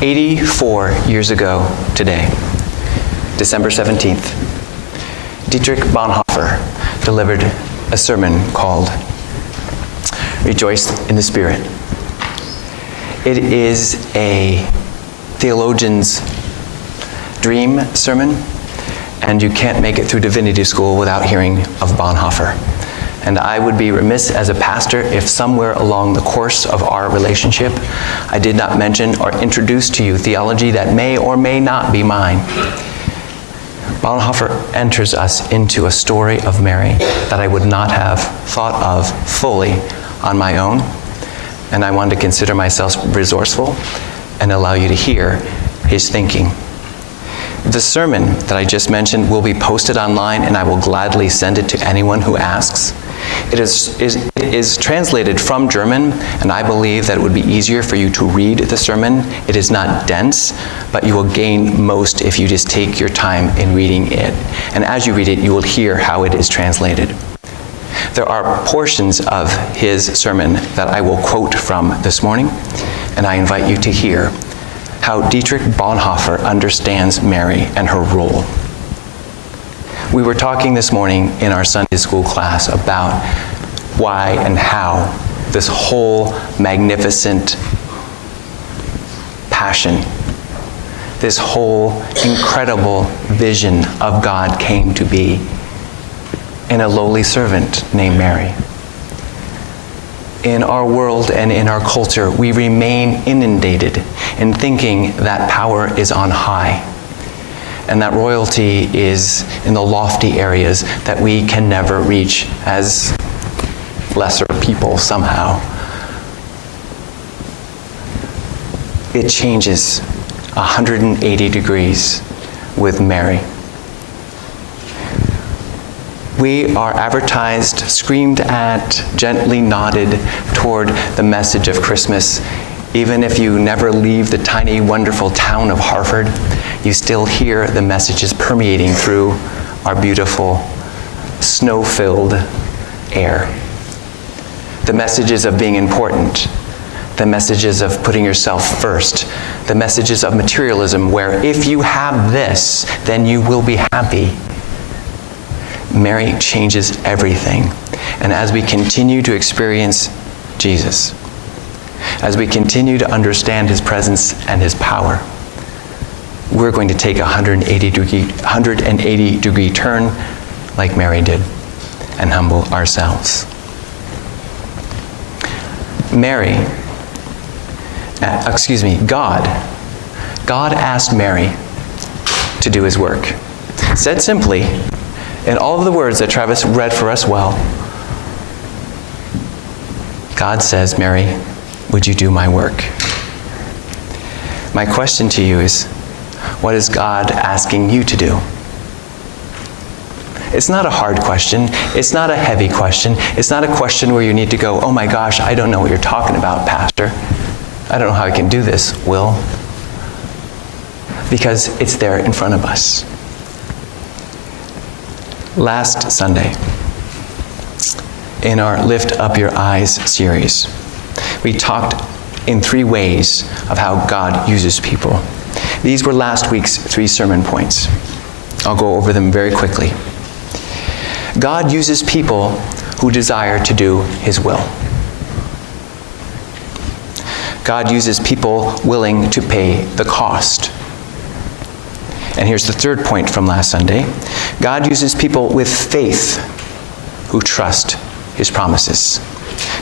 84 years ago today, December 17th, Dietrich Bonhoeffer delivered a sermon called Rejoice in the Spirit. It is a theologian's dream sermon, and you can't make it through divinity school without hearing of Bonhoeffer. And I would be remiss as a pastor if somewhere along the course of our relationship I did not mention or introduce to you theology that may or may not be mine. Bonhoeffer enters us into a story of Mary that I would not have thought of fully on my own, and I want to consider myself resourceful and allow you to hear his thinking. The sermon that I just mentioned will be posted online, and I will gladly send it to anyone who asks. It is translated from German, and I believe that it would be easier for you to read the sermon. It is not dense, but you will gain most if you just take your time in reading it. And as you read it, you will hear how it is translated. There are portions of his sermon that I will quote from this morning, and I invite you to hear how Dietrich Bonhoeffer understands Mary and her role. We were talking this morning in our Sunday school class about why and how this whole magnificent passion, this whole incredible vision of God came to be in a lowly servant named Mary. In our world and in our culture, we remain inundated in thinking that power is on high, and that royalty is in the lofty areas that we can never reach as lesser people somehow. It changes 180 degrees with Mary. We are advertised, screamed at, gently nodded toward the message of Christmas. Even if you never leave the tiny, wonderful town of Harford, you still hear the messages permeating through our beautiful, snow-filled air. The messages of being important, the messages of putting yourself first, the messages of materialism where if you have this, then you will be happy. Mary changes everything. And as we continue to experience Jesus, as we continue to understand his presence and his power, we're going to take a 180 degree turn like Mary did and humble ourselves. God asked Mary to do his work. Said simply, in all of the words that Travis read for us well, God says, Mary, would you do my work? My question to you is, what is God asking you to do? It's not a hard question. It's not a heavy question. It's not a question where you need to go, oh my gosh, I don't know what you're talking about, Pastor. I don't know how I can do this, Will. Because it's there in front of us. Last Sunday, in our Lift Up Your Eyes series, we talked in 3 ways of how God uses people. These were last week's 3 sermon points. I'll go over them very quickly. God uses people who desire to do his will. God uses people willing to pay the cost. And here's the 3rd point from last Sunday. God uses people with faith who trust his promises.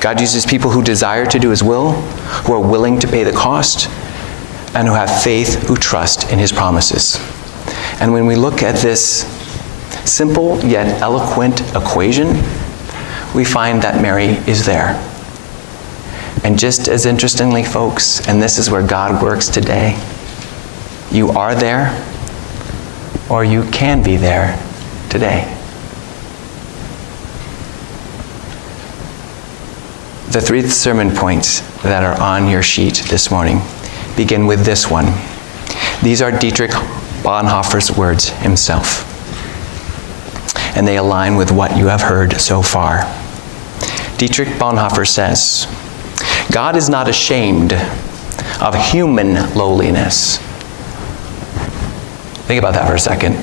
God uses people who desire to do his will, who are willing to pay the cost, and who have faith who trust in his promises. And when we look at this simple yet eloquent equation, we find that Mary is there. And just as interestingly, folks, and this is where God works today, you are there, or you can be there today. The 3 sermon points that are on your sheet this morning begin with this one. These are Dietrich Bonhoeffer's words himself, and they align with what you have heard so far. Dietrich Bonhoeffer says, God is not ashamed of human lowliness. Think about that for a second.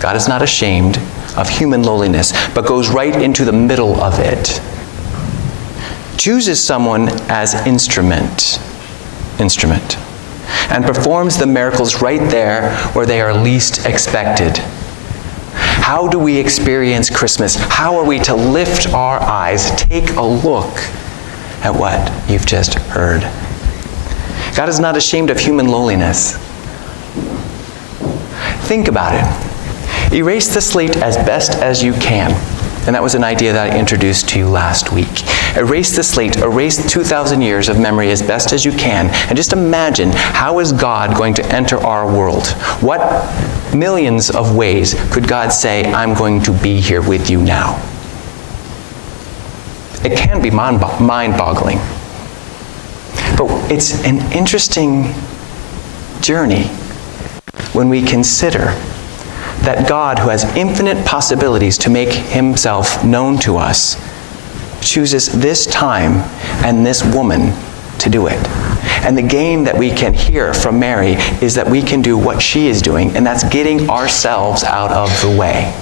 God is not ashamed of human lowliness, but goes right into the middle of it. Chooses someone as instrument, and performs the miracles right there where they are least expected. How do we experience Christmas? How are we to lift our eyes? Take a look at what you've just heard. God is not ashamed of human lowliness. Think about it. Erase the slate as best as you can. And that was an idea that I introduced to you last week. Erase the slate, erase 2,000 years of memory as best as you can, and just imagine, how is God going to enter our world? What millions of ways could God say, I'm going to be here with you now? It can be mind-boggling. But it's an interesting journey when we consider that God, who has infinite possibilities to make himself known to us, chooses this time and this woman to do it. And the gain that we can hear from Mary is that we can do what she is doing, and that's getting ourselves out of the way.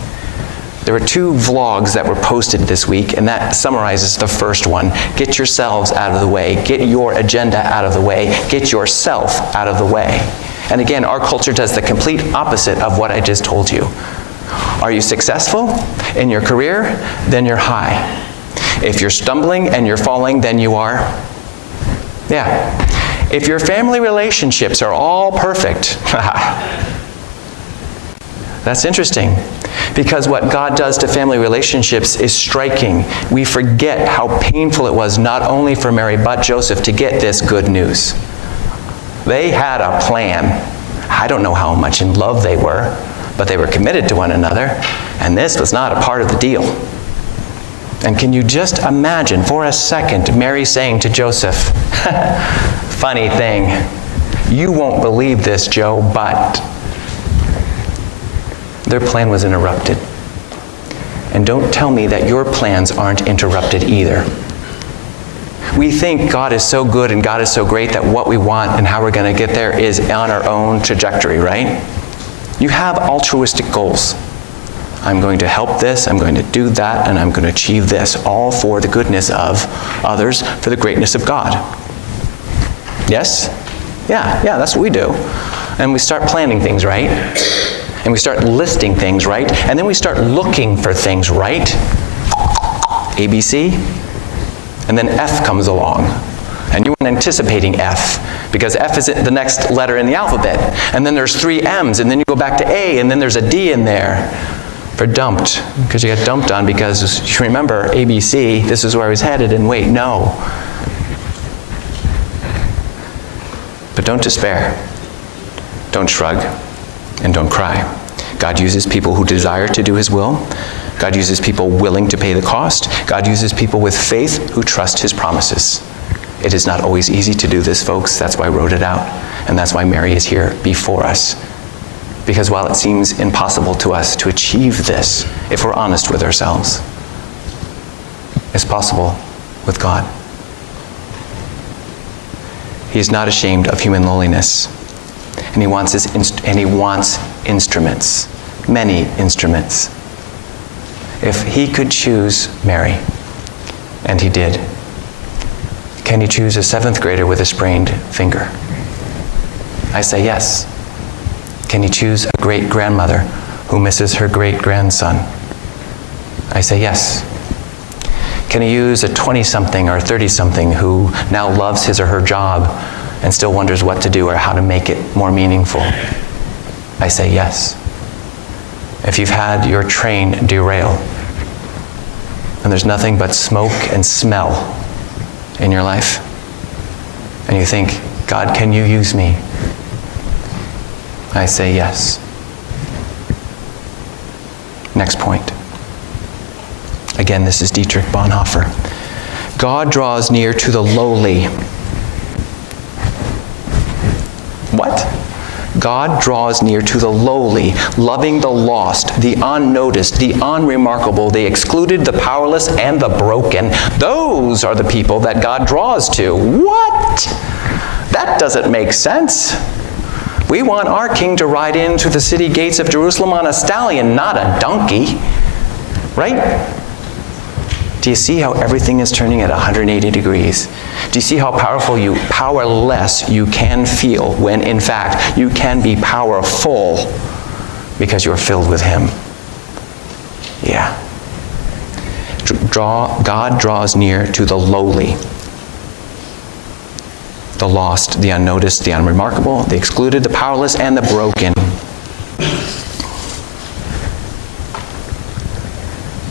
There were 2 vlogs that were posted this week, and that summarizes the first one. Get yourselves out of the way. Get your agenda out of the way. Get yourself out of the way. And again, our culture does the complete opposite of what I just told you. Are you successful in your career? Then you're high. If you're stumbling and you're falling, then you are. Yeah. If your family relationships are all perfect, that's interesting. Because what God does to family relationships is striking. We forget how painful it was not only for Mary but Joseph to get this good news. They had a plan. I don't know how much in love they were, but they were committed to one another, and this was not a part of the deal. And can you just imagine for a second Mary saying to Joseph, funny thing, you won't believe this, Joe, but their plan was interrupted. And don't tell me that your plans aren't interrupted either. We think God is so good and God is so great that what we want and how we're going to get there is on our own trajectory, right? You have altruistic goals. I'm going to help this, I'm going to do that, and I'm going to achieve this, all for the goodness of others, for the greatness of God. Yes? Yeah, that's what we do. And we start planning things, right? And we start listing things, right? And then we start looking for things, right? ABC. And then F comes along. And you weren't anticipating F, because F is the next letter in the alphabet. And then there's 3 M's, and then you go back to A, and then there's a D in there for dumped, because you got dumped on because you remember ABC, this is where I was headed, and wait, no. But don't despair. Don't shrug. And don't cry. God uses people who desire to do his will. God uses people willing to pay the cost. God uses people with faith who trust his promises. It is not always easy to do this, folks. That's why I wrote it out. And that's why Mary is here before us. Because while it seems impossible to us to achieve this, if we're honest with ourselves, it's possible with God. He is not ashamed of human lowliness. And he wants instruments, many instruments. If he could choose Mary, and he did, can he choose a 7th grader with a sprained finger? I say yes. Can he choose a great-grandmother who misses her great-grandson? I say yes. Can he use a 20-something or 30-something who now loves his or her job and still wonders what to do or how to make it more meaningful? I say yes. If you've had your train derail and there's nothing but smoke and smell in your life, and you think, God, can you use me? I say yes. Next point. Again, this is Dietrich Bonhoeffer. God draws near to the lowly. What? God draws near to the lowly, loving the lost, the unnoticed, the unremarkable, the excluded, the powerless, and the broken. Those are the people that God draws to. What? That doesn't make sense. We want our king to ride into the city gates of Jerusalem on a stallion, not a donkey. Right? Do you see how everything is turning at 180 degrees? Do you see how powerless you can feel when, in fact, you can be powerful because you're filled with him? Yeah. God draws near to the lowly, the lost, the unnoticed, the unremarkable, the excluded, the powerless, and the broken.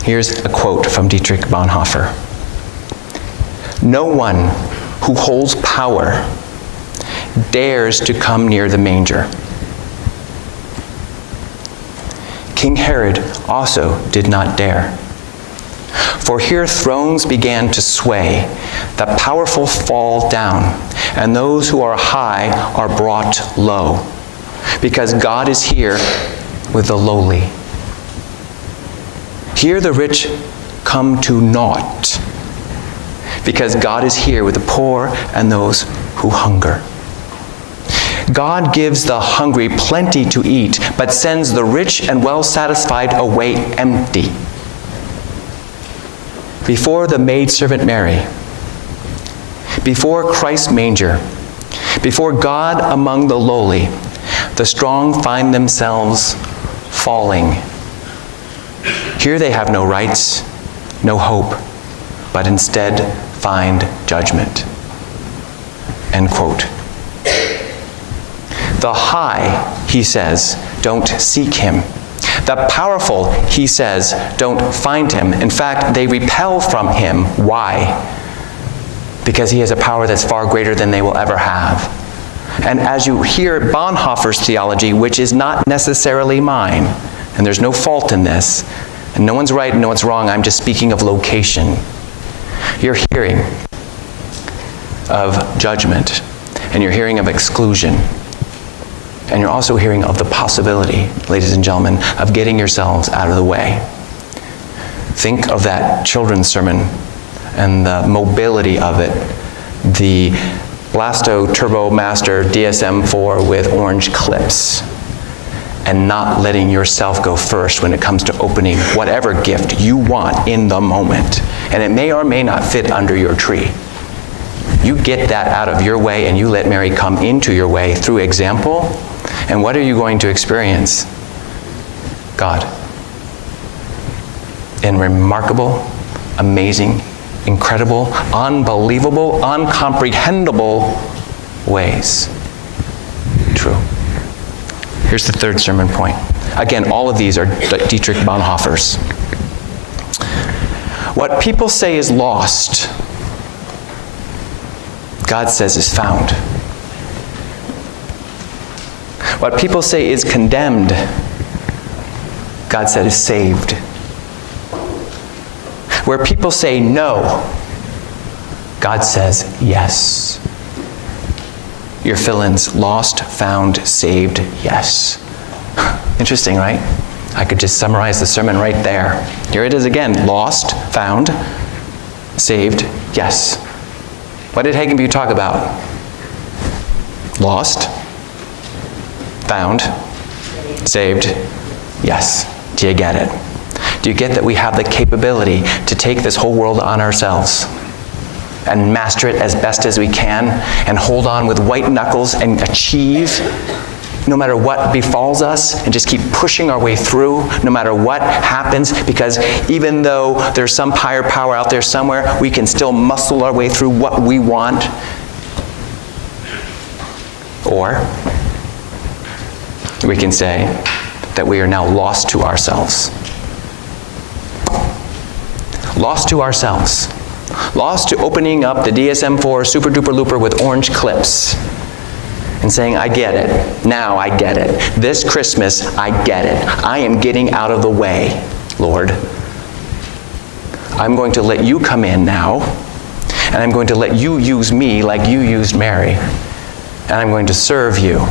Here's a quote from Dietrich Bonhoeffer. "No one who holds power dares to come near the manger." King Herod also did not dare. "For here thrones began to sway, the powerful fall down, and those who are high are brought low, because God is here with the lowly. Here the rich come to naught, because God is here with the poor and those who hunger. God gives the hungry plenty to eat, but sends the rich and well-satisfied away empty. Before the maidservant Mary, before Christ's manger, before God among the lowly, the strong find themselves falling. Here they have no rights, no hope, but instead find judgment." End quote. The high, he says, don't seek him. The powerful, he says, don't find him. In fact, they repel from him. Why? Because he has a power that's far greater than they will ever have. And as you hear Bonhoeffer's theology, which is not necessarily mine, and there's no fault in this, and no one's right and no one's wrong, I'm just speaking of location. You're hearing of judgment, and you're hearing of exclusion, and you're also hearing of the possibility, ladies and gentlemen, of getting yourselves out of the way. Think of that children's sermon and the mobility of it, the Blasto Turbo Master DSM-4 with orange clips, and not letting yourself go first when it comes to opening whatever gift you want in the moment. And it may or may not fit under your tree. You get that out of your way and you let Mary come into your way through example. And what are you going to experience? God. In remarkable, amazing, incredible, unbelievable, uncomprehendable ways. True. Here's the third sermon point. Again, all of these are Dietrich Bonhoeffer's. What people say is lost, God says is found. What people say is condemned, God said is saved. Where people say no, God says yes. Your fill-ins: lost, found, saved, yes. Interesting, right? I could just summarize the sermon right there. Here it is again: lost, found, saved, yes. What did Hagenbuch talk about? Lost, found, saved, yes. Do you get it? Do you get that we have the capability to take this whole world on ourselves and master it as best as we can and hold on with white knuckles and achieve no matter what befalls us, and just keep pushing our way through no matter what happens, because even though there's some higher power out there somewhere, we can still muscle our way through what we want? Or we can say that we are now lost to ourselves. Lost to ourselves. Lost to opening up the DSM-4 Super Duper Looper with orange clips and saying, I get it. Now I get it. This Christmas, I get it. I am getting out of the way, Lord. I'm going to let you come in now, and I'm going to let you use me like you used Mary, and I'm going to serve you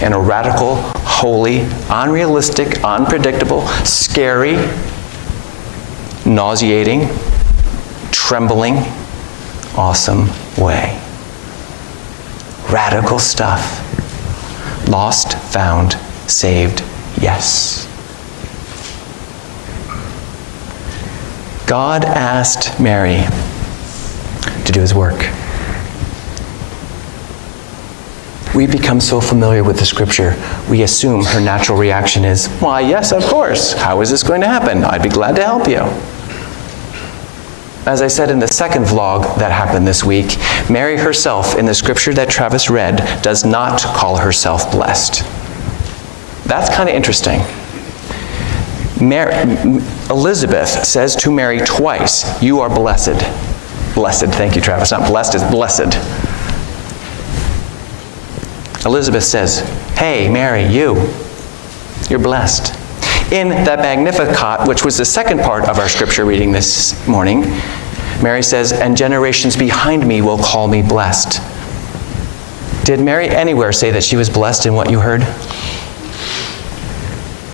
in a radical, holy, unrealistic, unpredictable, scary, nauseating, trembling, awesome way. Radical stuff. Lost, found, saved, yes. God asked Mary to do his work. We become so familiar with the scripture, we assume her natural reaction is, why, yes, of course. How is this going to happen? I'd be glad to help you. As I said in the second vlog that happened this week, Mary herself, in the scripture that Travis read, does not call herself blessed. That's kind of interesting. Elizabeth says to Mary twice, you are blessed. Blessed, thank you, Travis. Not blessed, it's blessed. Elizabeth says, hey, Mary, you're blessed. In that Magnificat, which was the second part of our scripture reading this morning, Mary says, and generations behind me will call me blessed. Did Mary anywhere say that she was blessed in what you heard?